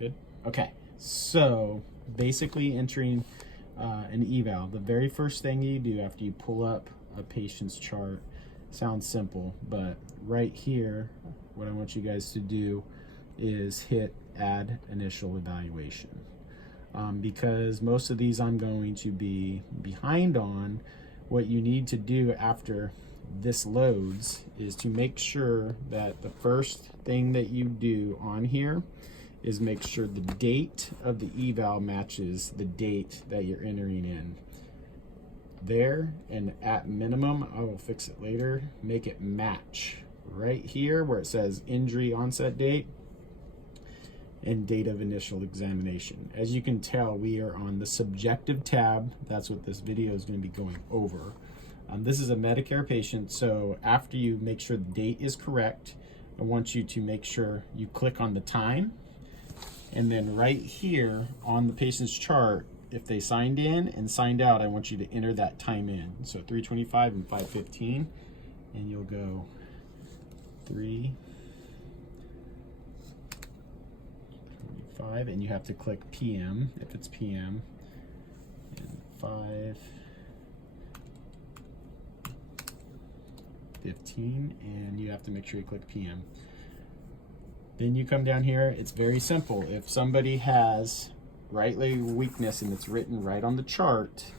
Good. Okay, so basically entering an eval, the very first thing you do after you pull up a patient's chart sounds simple, but right here, what I want you guys to do is hit add initial evaluation. Because most of these I'm going to be behind on, what you need to do after this loads is to make sure that the first thing that you do on here is make sure the date of the eval matches the date that you're entering in. There, and at minimum, I will fix it later, make it match right here where it says injury onset date and date of initial examination. As you can tell, we are on the subjective tab. That's what this video is going to be going over. This is a Medicare patient, so after you make sure the date is correct, I want you to make sure you click on the time, and then right here on the patient's chart, if they signed in and signed out, I want you to enter that time in. So 3:25 and 5:15, and you'll go 3:25, and you have to click PM if it's PM, and 5:15, and you have to make sure you click PM. Then you come down here, it's very simple. If somebody has right leg weakness and it's written right on the chart,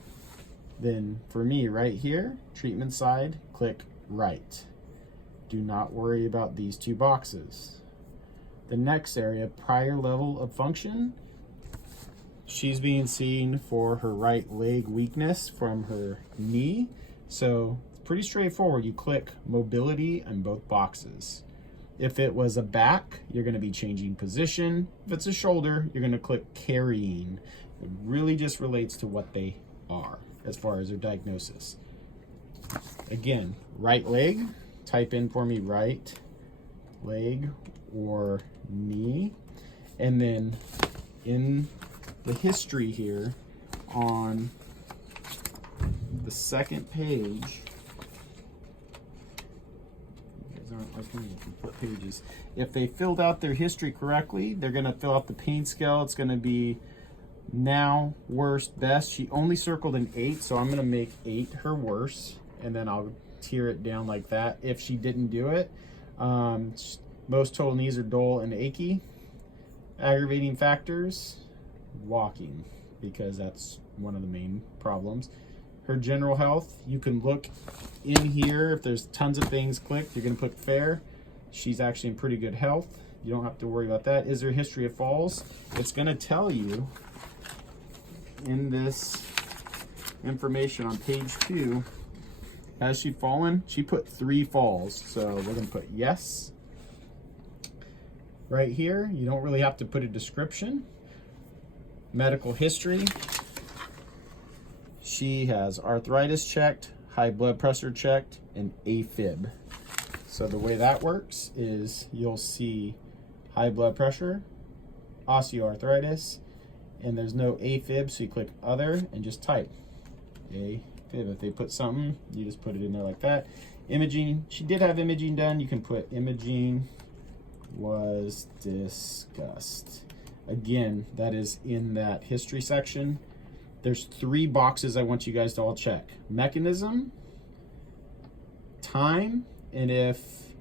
then for me right here, treatment side, click right. Do not worry about these two boxes. The next area, prior level of function, she's being seen for her right leg weakness from her knee. So it's pretty straightforward. You click mobility in both boxes. If it was a back, you're going to be changing position. If it's a shoulder, you're going to click carrying. It really just relates to what they are as far as their diagnosis. Again, right leg, type in for me right leg or knee. And then in the history here on the second page, aren't like me, you can flip pages. If they filled out their history correctly, they're going to fill out the pain scale. It's going to be now, worst, best. She only circled an 8, so I'm going to make 8 her worst, and then I'll tier it down like that if she didn't do it. Most total knees are dull and achy. Aggravating factors, walking, because that's one of the main problems. Her general health, you can look in here. If there's tons of things clicked, you're going to put fair. She's actually in pretty good health. You don't have to worry about that. Is there a history of falls? It's going to tell you in this information on page 2. Has she fallen? She put 3 falls. So we're going to put yes. Right here, you don't really have to put a description. Medical history. She has arthritis checked, high blood pressure checked, and AFib. So the way that works is you'll see high blood pressure, osteoarthritis, and there's no AFib, so you click other and just type AFib. If they put something, you just put it in there like that. Imaging, she did have imaging done. You can put imaging was discussed. Again, that is in that history section. There's 3 boxes I want you guys to all check. Mechanism, time, and if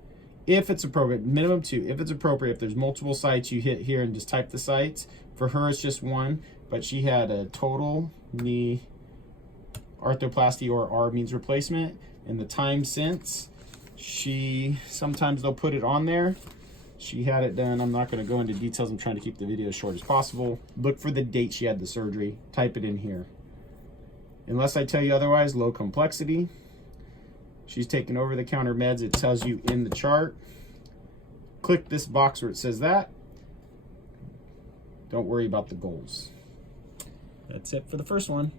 it's appropriate, minimum 2. If it's appropriate, if there's multiple sites, you hit here and just type the sites. For her, it's just 1, but she had a total knee arthroplasty, or R means replacement, and the time since. Sometimes they'll put it on there. She had it done. I'm not going to go into details. I'm trying to keep the video as short as possible. Look for the date she had the surgery. Type it in here. Unless I tell you otherwise, low complexity. She's taking over-the-counter meds. It tells you in the chart. Click this box where it says that. Don't worry about the goals. That's it for the first one.